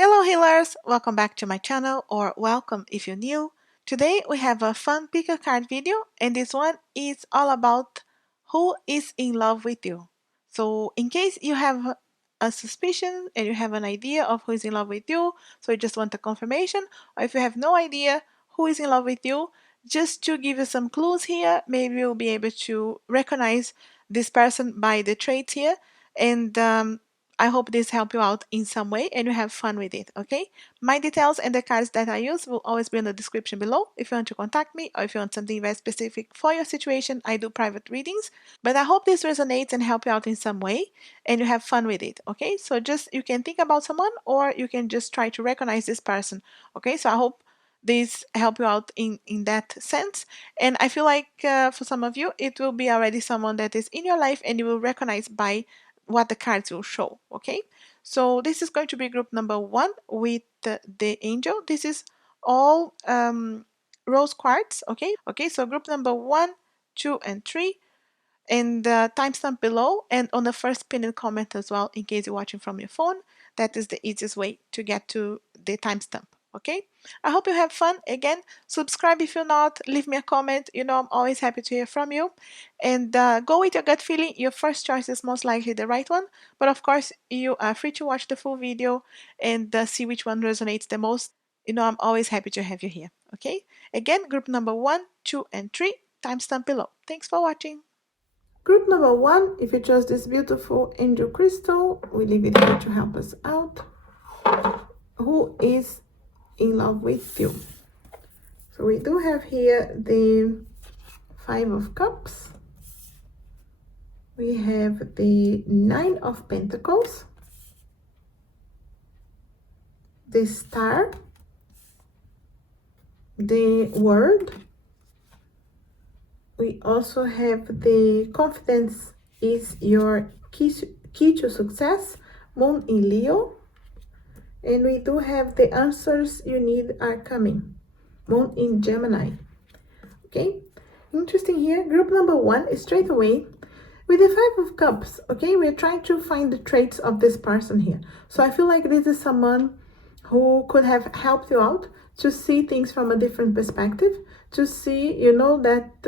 Hello healers, welcome back to my channel, or welcome if you're new. Today we have a fun pick a card video, and this one is all about who is in love with you. So in case you have a suspicion and you have an idea of who is in love with you, so you just want a confirmation, or if you have no idea who is in love with you, just to give you some clues here, maybe you'll be able to recognize this person by the traits here, and I hope this helped you out in some way and you have fun with it, okay? My details and the cards that I use will always be in the description below if you want to contact me or if you want something very specific for your situation. I do private readings, but I hope this resonates and help you out in some way and you have fun with it, okay? So just you can think about someone or you can just try to recognize this person, okay? So I hope this help you out in that sense, and I feel like for some of you it will be already someone that is in your life and you will recognize by what the cards will show, okay? So this is going to be group number 1 with the angel. This is all rose quartz, okay? Okay, so group number 1, 2, and 3, and the timestamp below and on the first pinned comment as well in case you're watching from your phone. That is the easiest way to get to the timestamp, okay? I hope you have fun. Again, subscribe if you're not, leave me a comment. You know, I'm always happy to hear from you. And go with your gut feeling. Your first choice is most likely the right one, but of course you are free to watch the full video and see which one resonates the most. You know, I'm always happy to have you here, okay? Again, group number 1, 2, and 3, timestamp below. Thanks for watching. Group number 1, if you chose this beautiful angel crystal, we leave it here to help us out. Who is in love with you? So we do have here the 5 of Cups. We have the 9 of Pentacles, the Star, the World. We also have the confidence is your key to success, Moon in Leo. And we do have the answers you need are coming, Moon in Gemini. Okay, interesting here. Group number 1 is straight away with the 5 of Cups. Okay, we're trying to find the traits of this person here. So I feel like this is someone who could have helped you out to see things from a different perspective, to see, you know, that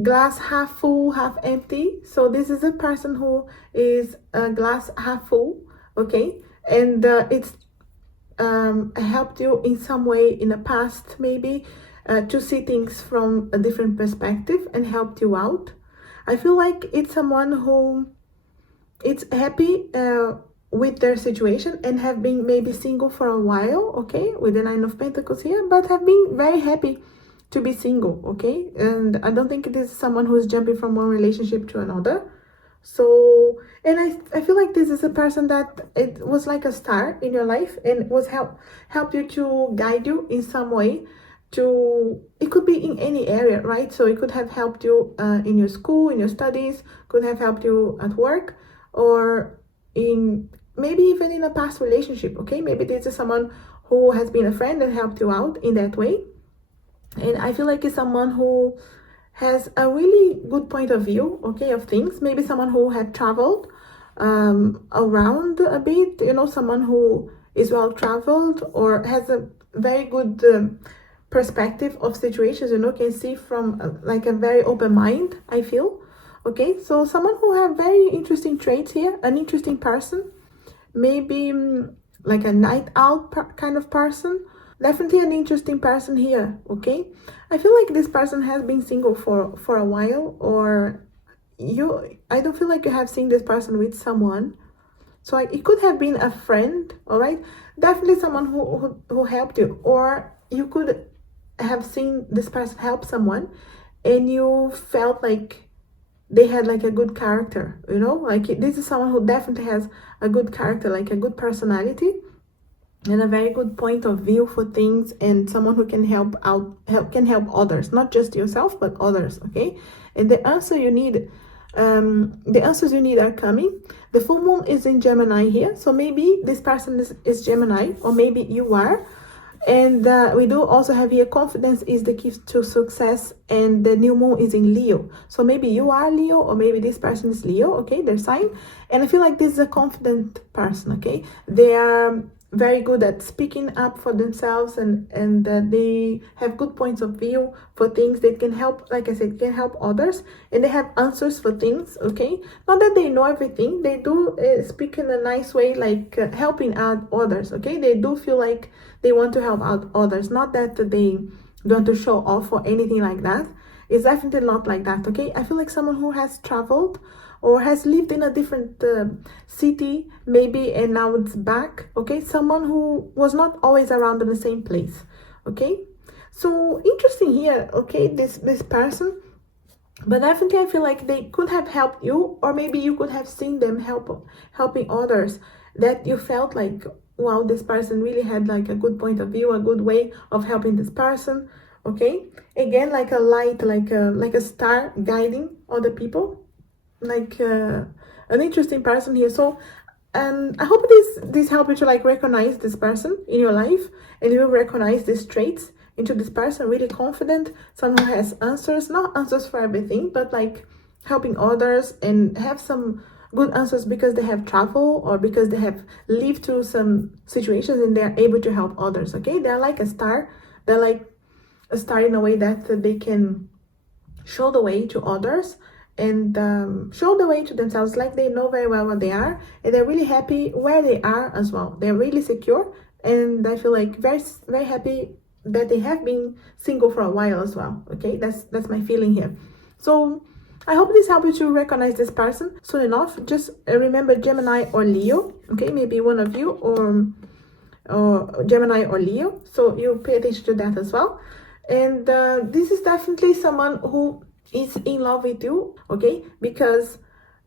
glass half full, half empty. So this is a person who is a glass half full, okay? And it's helped you in some way in the past, maybe, to see things from a different perspective and helped you out. I feel like it's someone who is happy with their situation and have been maybe single for a while, okay, with the 9 of Pentacles here, but have been very happy to be single, okay? And I don't think this is someone who is jumping from one relationship to another. So, and I feel like this is a person that it was like a star in your life and was help you to guide you in some way. To, it could be in any area, right? So it could have helped you in your school, in your studies, could have helped you at work, or in maybe even in a past relationship, okay? Maybe this is someone who has been a friend and helped you out in that way. And I feel like it's someone who has a really good point of view, okay, of things. Maybe someone who had traveled around a bit, you know, someone who is well traveled or has a very good perspective of situations, you know, can see from like a very open mind, I feel. Okay, so someone who have very interesting traits here, an interesting person, maybe like a night owl kind of person. Definitely an interesting person here, okay? I feel like this person has been single for a while, or I don't feel like you have seen this person with someone. So it could have been a friend, all right? Definitely someone who helped you, or you could have seen this person help someone and you felt like they had like a good character, you know? Like this is someone who definitely has a good character, like a good personality and a very good point of view for things, and someone who can help others, not just yourself but others, okay? And the answers you need are coming. The full moon is in Gemini here, so maybe this person is Gemini, or maybe you are. And we do also have here confidence is the key to success, and the new moon is in Leo. So maybe you are Leo, or maybe this person is Leo, okay, their sign. And I feel like this is a confident person, okay? They are very good at speaking up for themselves, and they have good points of view for things. They can help, like I said, can help others, and they have answers for things. Okay, not that they know everything. They do speak in a nice way, like helping out others. Okay, they do feel like they want to help out others, not that they want to show off or anything like that. It's definitely not like that. Okay, I feel like someone who has traveled or has lived in a different city maybe, and now it's back. Okay, someone who was not always around in the same place. Okay, so interesting here. Okay, this person, but definitely I feel like they could have helped you, or maybe you could have seen them helping others, that you felt like, wow, this person really had like a good point of view, a good way of helping this person. Okay, again, like a light, like a star guiding other people, like an interesting person here. So I hope this help you to like recognize this person in your life, and you will recognize these traits into this person. Really confident, someone who has answers, not answers for everything, but like helping others, and have some good answers because they have traveled or because they have lived through some situations and they're able to help others. Okay, they're like a star. They're like a star in a way that they can show the way to others, and show the way to themselves, like they know very well what they are, and they're really happy where they are as well. They're really secure, and I feel like very, very happy that they have been single for a while as well. Okay, that's my feeling here. So I hope this helps you to recognize this person soon enough. Just remember Gemini or Leo. Okay, maybe one of you, or Gemini or Leo, so you pay attention to that as well. And this is definitely someone who is in love with you. Okay, because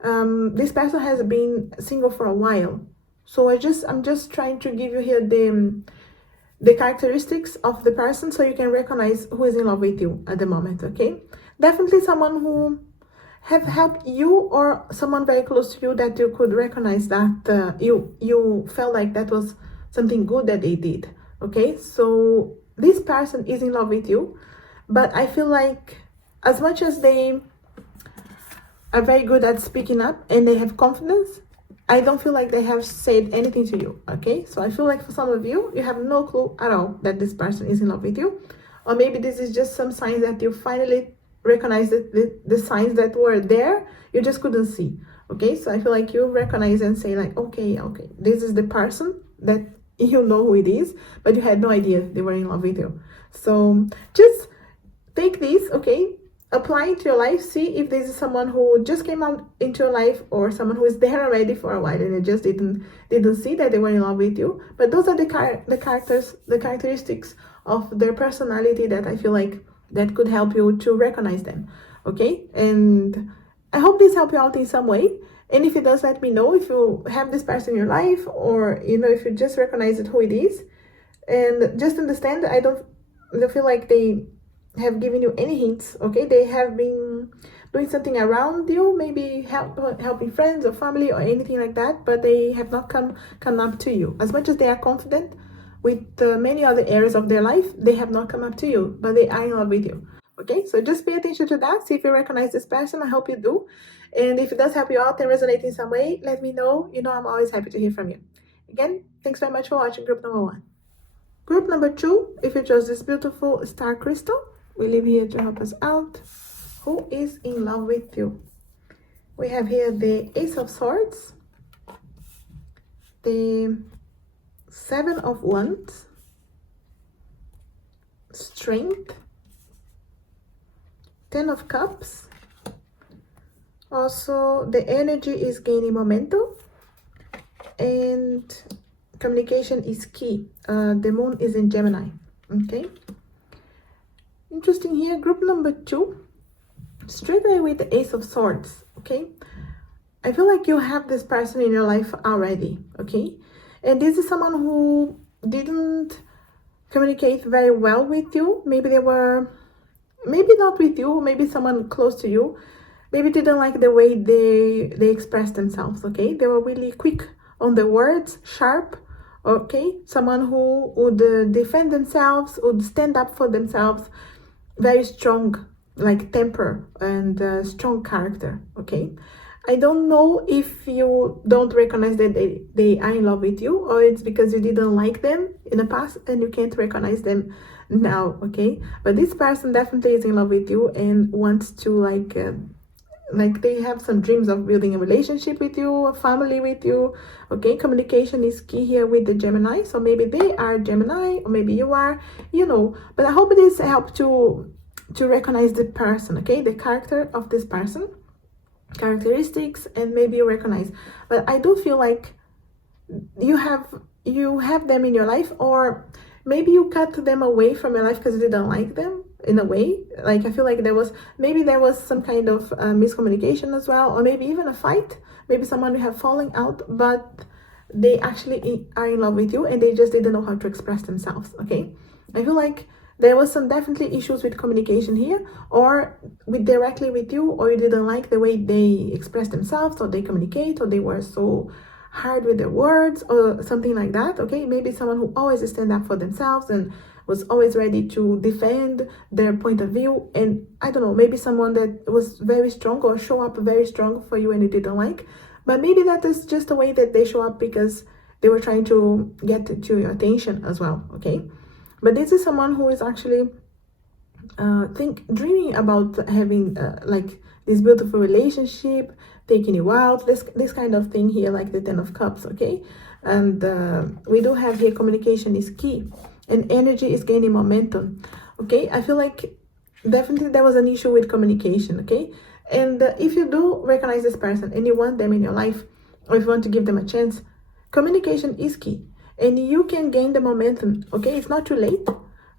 this person has been single for a while. So I'm just trying to give you here the characteristics of the person, so you can recognize who is in love with you at the moment. Okay, definitely someone who have helped you, or someone very close to you that you could recognize that you felt like that was something good that they did. Okay, so this person is in love with you, but I feel like as much as they are very good at speaking up and they have confidence, I don't feel like they have said anything to you. Okay, so I feel like for some of you, you have no clue at all that this person is in love with you, or maybe this is just some signs that you finally recognize the signs that were there, you just couldn't see. Okay, so I feel like you recognize and say like, okay, this is the person that you know who it is, but you had no idea they were in love with you. So just take this, okay, apply it to your life, see if this is someone who just came out into your life, or someone who is there already for a while and you just didn't see that they were in love with you. But those are the characteristics of their personality that I feel like that could help you to recognize them. Okay, and I hope this helped you out in some way. And if it does, let me know if you have this person in your life, or if you just recognize it, who it is. And just understand, I don't feel like they have given you any hints. Okay, they have been doing something around you, maybe helping friends or family or anything like that, but they have not come up to you. As much as they are confident with many other areas of their life, they have not come up to you, but they are in love with you. Okay, so just pay attention to that. See if you recognize this person. I hope you do. And if it does help you out and resonate in some way, let me know. I'm always happy to hear from you. Again, thanks very much for watching group number 1. Group number 2, if you chose this beautiful star crystal, we leave here to help us out. Who is in love with you? We have here the Ace of Swords, the 7 of Wands, Strength, 10 of Cups. Also, the energy is gaining momentum, and communication is key. The moon is in Gemini. Okay, interesting here. Group number 2, straight away with the Ace of Swords. Okay, I feel like you have this person in your life already. Okay, and this is someone who didn't communicate very well with you. Maybe they were, maybe not with you, maybe someone close to you, maybe didn't like the way they expressed themselves. Okay, they were really quick on the words, sharp. Okay, someone who would defend themselves, would stand up for themselves, very strong, like temper and strong character. Okay, I don't know if you don't recognize that they are in love with you, or it's because you didn't like them in the past and you can't recognize them now, okay? But this person definitely is in love with you and wants to like they have some dreams of building a relationship with you, a family with you, okay? Communication is key here with the Gemini, so maybe they are Gemini or maybe you are, you know. But I hope this helped to recognize the person, okay? The character of this person, characteristics, and maybe you recognize. But I do feel like you have them in your life, or maybe you cut them away from your life because you didn't like them in a way. Like I feel like there was some kind of miscommunication as well, or maybe even a fight, maybe someone you have falling out, but they actually are in love with you and they just didn't know how to express themselves, okay? I feel like there was some definitely issues with communication here, or with directly with you, or you didn't like the way they express themselves, or they communicate, or they were so hard with their words, or something like that, okay? Maybe someone who always stand up for themselves and was always ready to defend their point of view. And I don't know, maybe someone that was very strong or show up very strong for you and you didn't like. But maybe that is just the way that they show up because they were trying to get to your attention as well, okay? But this is someone who is actually dreaming about having like this beautiful relationship, taking you out, this kind of thing here, like the 10 of Cups, okay? And we do have here communication is key, and energy is gaining momentum, okay? I feel like definitely there was an issue with communication, okay? And if you do recognize this person and you want them in your life, or if you want to give them a chance, communication is key, and you can gain the momentum, okay? It's not too late,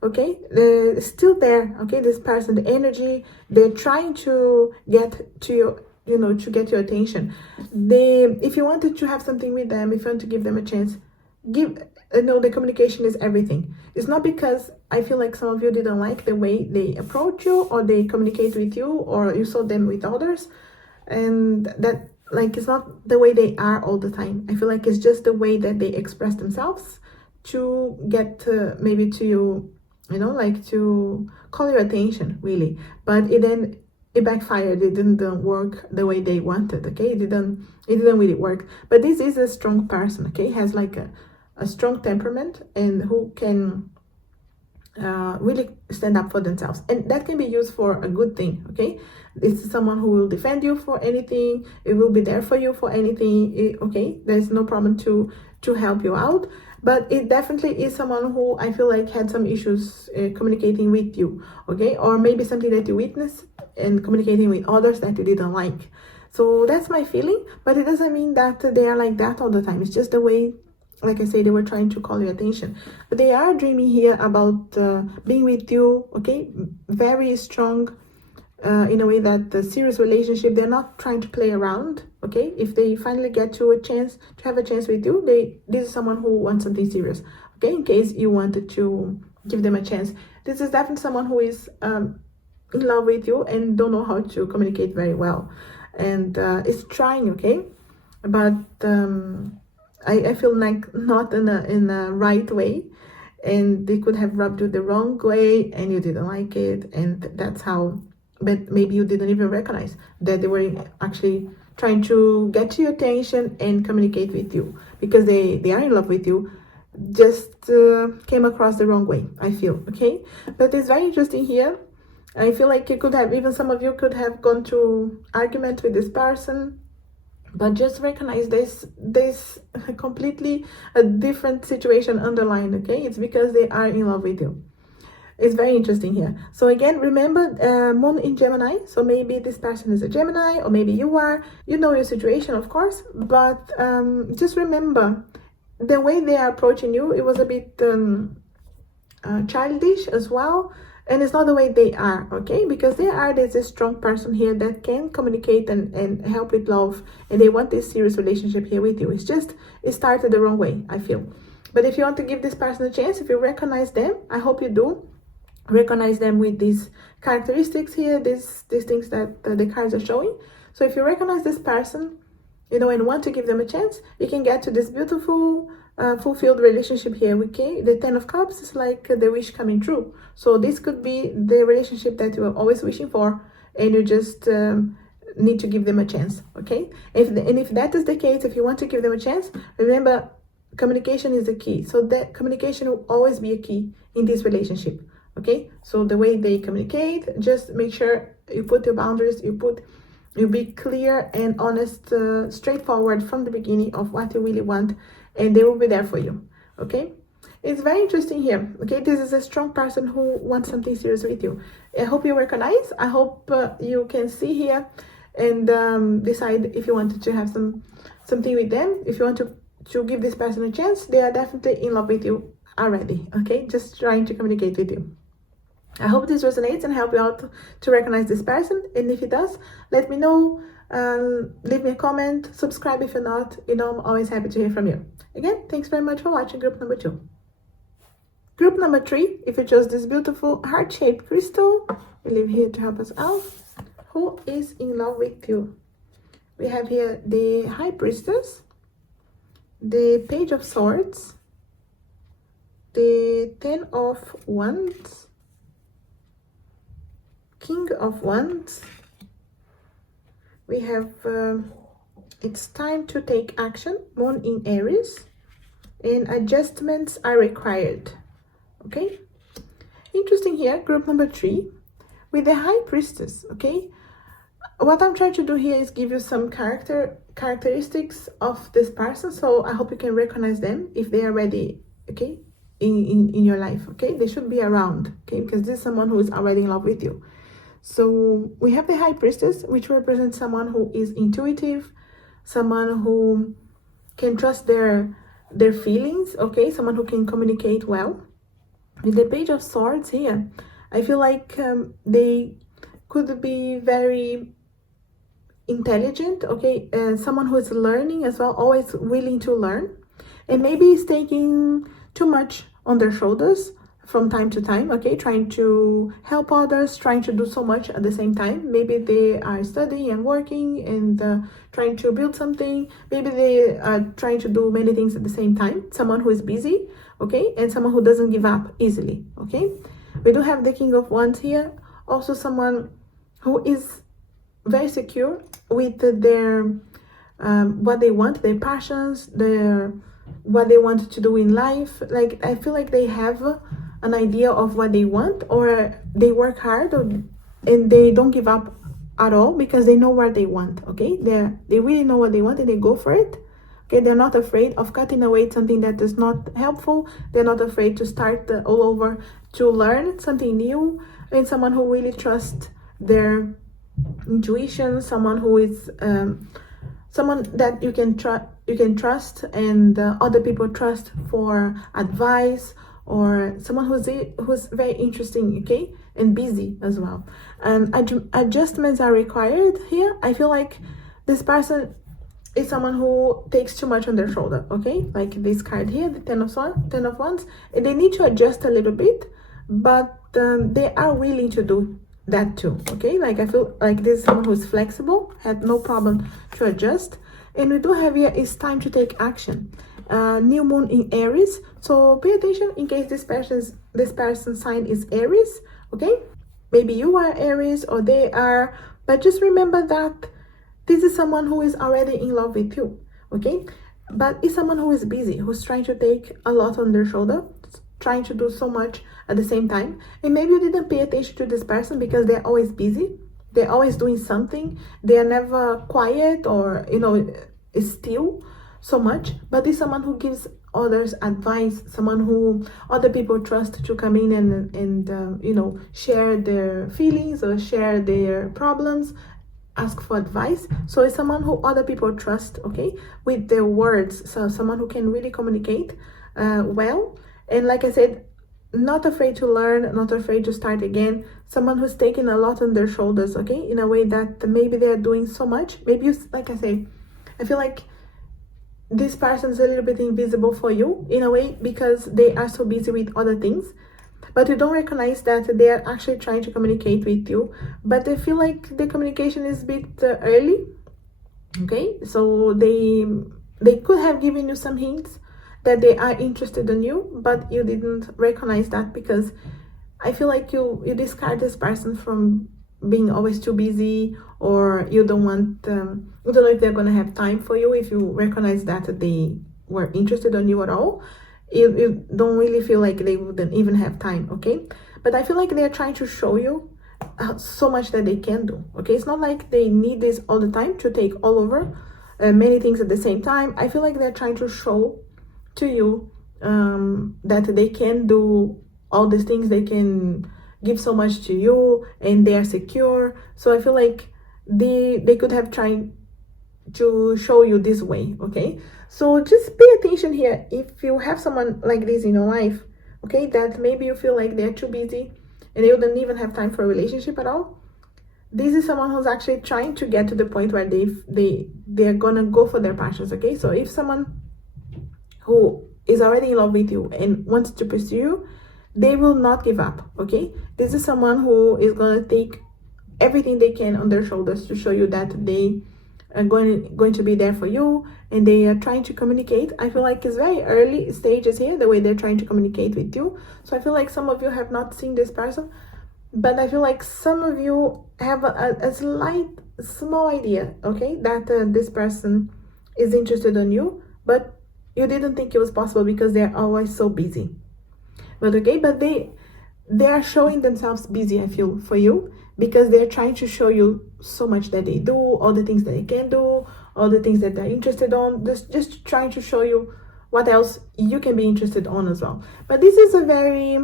okay? They're still there, okay? This person, the energy, they're trying to get to you, you know, to get your attention. If you wanted to have something with them, if you want to give them a chance, the communication is everything. It's not because I feel like some of you didn't like the way they approach you, or they communicate with you, or you saw them with others, and that like it's not the way they are all the time. I feel like it's just the way that they express themselves to get maybe to you, you know, like to call your attention, really. But it backfired. It didn't work the way they wanted, okay? It didn't really work. But this is a strong person, okay? Has like a strong temperament, and who can really stand up for themselves, and that can be used for a good thing, okay? This is someone who will defend you for anything. It will be there for you for anything, okay? There's no problem to help you out. But it definitely is someone who I feel like had some issues communicating with you, okay? Or maybe something that you witnessed and communicating with others that you didn't like. So that's my feeling, but it doesn't mean that they are like that all the time. It's just the way, like I say, they were trying to call your attention. But they are dreaming here about being with you, okay? Very strong, in a way that the serious relationship, they're not trying to play around, okay? If they finally get to have a chance with you, this is someone who wants something serious, okay? In case you wanted to give them a chance, this is definitely someone who is in love with you and don't know how to communicate very well, and is trying, okay? But I feel like not in a right way, and they could have rubbed you the wrong way and you didn't like it, and that's how. But maybe you didn't even recognize that they were actually trying to get to your attention and communicate with you, because they are in love with you, just came across the wrong way, I feel, okay? But it's very interesting here. I feel like you could have, even some of you could have gone to argument with this person, but just recognize this completely a different situation underlined, okay? It's because they are in love with you. It's very interesting here. So again, remember, moon in Gemini, so maybe this person is a Gemini, or maybe you are, you know your situation, of course, but just remember the way they are approaching you, it was a bit childish as well, and it's not the way they are, okay? Because there's a strong person here that can communicate and help with love, and they want this serious relationship here with you. It's just, it started the wrong way, I feel. But if you want to give this person a chance, if you recognize them, I hope you do recognize them with these characteristics here, these things that the cards are showing. So if you recognize this person, you know, and want to give them a chance, you can get to this beautiful fulfilled relationship here, okay? The 10 of Cups is like the wish coming true. So this could be the relationship that you were always wishing for, and you just need to give them a chance, okay? If that is the case, if you want to give them a chance, remember, communication is the key. So that communication will always be a key in this relationship, okay? So the way they communicate, just make sure you put your boundaries, you be clear and honest, straightforward from the beginning of what you really want, and they will be there for you, okay? It's very interesting here, okay? This is a strong person who wants something serious with you. I hope you recognize. I hope you can see here and decide if you wanted to have something with them. If you want to give this person a chance, they are definitely in love with you already, okay? Just trying to communicate with you. I hope this resonates and help you out to recognize this person. And if it does, let me know. Leave me a comment, subscribe if you're not. You know, I'm always happy to hear from you. Again, thanks very much for watching group number 2. Group number 3, if you chose this beautiful heart-shaped crystal, we leave here to help us out. Who is in love with you? We have here the High Priestess, the Page of Swords, the 10 of Wands, King of Wands. We have it's time to take action, Moon in Aries, and adjustments are required. Okay, interesting here, group number 3 with the High Priestess. Okay, what I'm trying to do here is give you some characteristics of this person, so I hope you can recognize them if they are ready, okay, in your life. Okay, they should be around, okay, because this is someone who is already in love with you. So we have the High Priestess, which represents someone who is intuitive, someone who can trust their feelings, okay, someone who can communicate well. With the Page of Swords here, I feel like they could be very intelligent, okay, someone who is learning as well, always willing to learn, and maybe is taking too much on their shoulders from time to time, okay, trying to help others, trying to do so much at the same time. Maybe they are studying and working and trying to build something. Maybe they are trying to do many things at the same time. Someone who is busy, okay, and someone who doesn't give up easily, okay. We do have the King of Wands here, also someone who is very secure with their what they want, their passions, what they want to do in life. Like, I feel like they have an idea of what they want, or they work hard, and they don't give up at all because they know what they want, okay. They really know what they want and they go for it, okay. They're not afraid of cutting away something that is not helpful. They're not afraid to start all over, to learn something new, and someone who really trusts their intuition, someone who is someone that you can trust and other people trust for advice, or someone who's very interesting, okay, and busy as well. And adjustments are required here. I feel like this person is someone who takes too much on their shoulder, okay, like this card here, the 10 of Wands, and they need to adjust a little bit, but they are willing to do that too, okay. Like, I feel like this is someone who's flexible, had no problem to adjust. And we do have here, it's time to take action. New moon in Aries, so pay attention in case this person's sign is Aries, okay. Maybe you are Aries or they are, but just remember that this is someone who is already in love with you, okay. But it's someone who is busy, who's trying to take a lot on their shoulder, trying to do so much at the same time. And maybe you didn't pay attention to this person because they're always busy, they're always doing something, they're never quiet or, you know, still so much. But it's someone who gives others advice, someone who other people trust to come in and you know, share their feelings or share their problems, ask for advice. So it's someone who other people trust, okay, with their words. So someone who can really communicate well, and like I said, not afraid to learn, not afraid to start again. Someone who's taking a lot on their shoulders, okay, in a way that maybe they're doing so much. Maybe you, like I say, I feel like this person is a little bit invisible for you in a way because they are so busy with other things, but you don't recognize that they are actually trying to communicate with you, but I feel like the communication is a bit early, okay. So they could have given you some hints that they are interested in you, but you didn't recognize that because I feel like you discard this person from being always too busy, or you don't want, you don't know if they're going to have time for you. If you recognize that they were interested in you at all, you don't really feel like they wouldn't even have time, okay? But I feel like they're trying to show you so much that they can do, okay? It's not like they need this all the time to take all over many things at the same time. I feel like they're trying to show to you that they can do all these things, they can give so much to you, and they are secure. So I feel like they could have tried to show you this way, okay? So just pay attention here. If you have someone like this in your life, okay, that maybe you feel like they're too busy and they don't even have time for a relationship at all, this is someone who's actually trying to get to the point where they're gonna go for their passions, okay? So if someone who is already in love with you and wants to pursue you, they will not give up, okay? This is someone who is gonna take everything they can on their shoulders to show you that they are going to be there for you, and they are trying to communicate. I feel like it's very early stages here, the way they're trying to communicate with you. So I feel like some of you have not seen this person, but I feel like some of you have a small idea, okay, that this person is interested in you, but you didn't think it was possible because they're always so busy. But okay, but they are showing themselves busy, I feel, for you, because they're trying to show you so much that they do, all the things that they can do, all the things that they're interested on, just trying to show you what else you can be interested on as well. But this is a very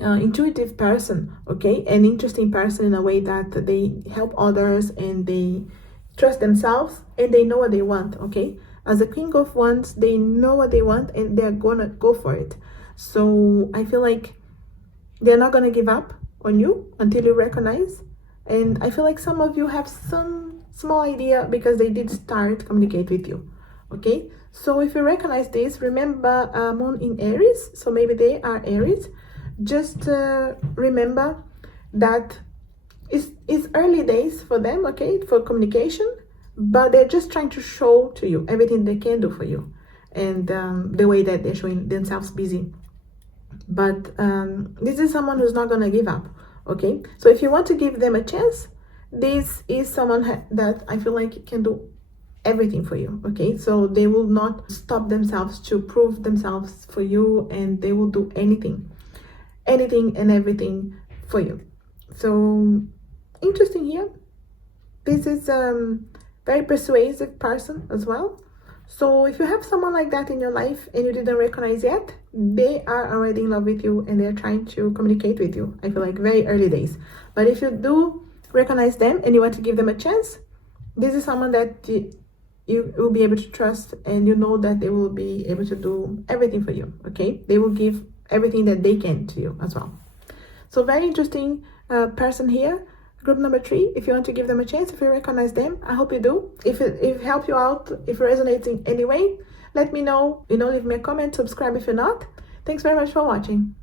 intuitive person, okay, an interesting person in a way that they help others and they trust themselves and they know what they want, okay? As a Queen of Wands, they know what they want and they're gonna go for it. So I feel like they're not gonna give up on you until you recognize. And I feel like some of you have some small idea because they did start communicate with you, okay? So if you recognize this, remember Moon in Aries, so maybe they are Aries. Just remember that it's early days for them, okay, for communication, but they're just trying to show to you everything they can do for you, and the way that they're showing themselves busy. But this is someone who's not gonna give up, okay? So if you want to give them a chance, this is someone that I feel like can do everything for you, okay? So they will not stop themselves to prove themselves for you, and they will do anything and everything for you. So interesting here. This is very persuasive person as well. So if you have someone like that in your life and you didn't recognize yet, they are already in love with you and they're trying to communicate with you. I feel like very early days. But if you do recognize them and you want to give them a chance, this is someone that you will be able to trust, and you know that they will be able to do everything for you, okay? They will give everything that they can to you as well. So very interesting person here. Group number 3, if you want to give them a chance, if you recognize them, I hope you do. If it helped you out, if it resonates in any way, let me know. Leave me a comment, subscribe if you're not. Thanks very much for watching.